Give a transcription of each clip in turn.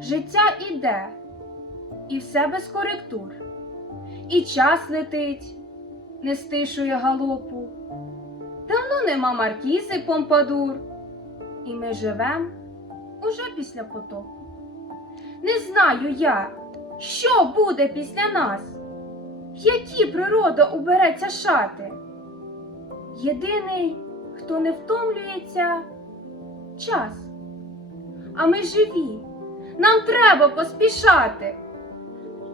Життя іде, і все без коректур. І час летить, не стишує галопу. Давно нема маркізи помпадур, і ми живем уже після потопу. Не знаю я, що буде після нас, які природа убереться шати. Єдиний, хто не втомлюється, час. А ми живі, нам треба поспішати,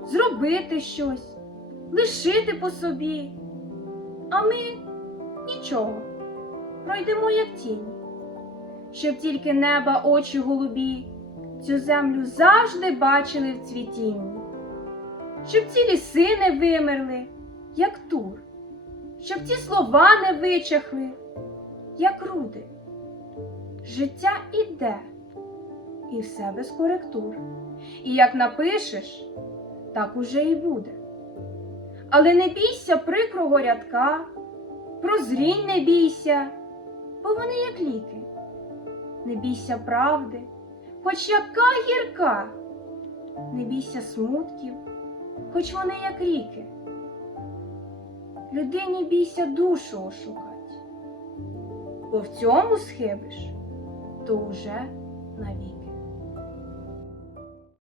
зробити щось, лишити по собі. А ми нічого, пройдемо як тінь, щоб тільки неба очі голубі цю землю завжди бачили в цвітінні, щоб ці ліси не вимерли, як тур, щоб ці слова не вичахли, як руди. Життя іде, і все без коректур. І як напишеш, так уже і буде. Але не бійся прикрого рядка, прозрінь не бійся, бо вони як ліки. Не бійся правди, хоч яка гірка, не бійся смутків, хоч вони як ріки. Людині бійся душу ошукать, бо в цьому схибиш, то уже навіки.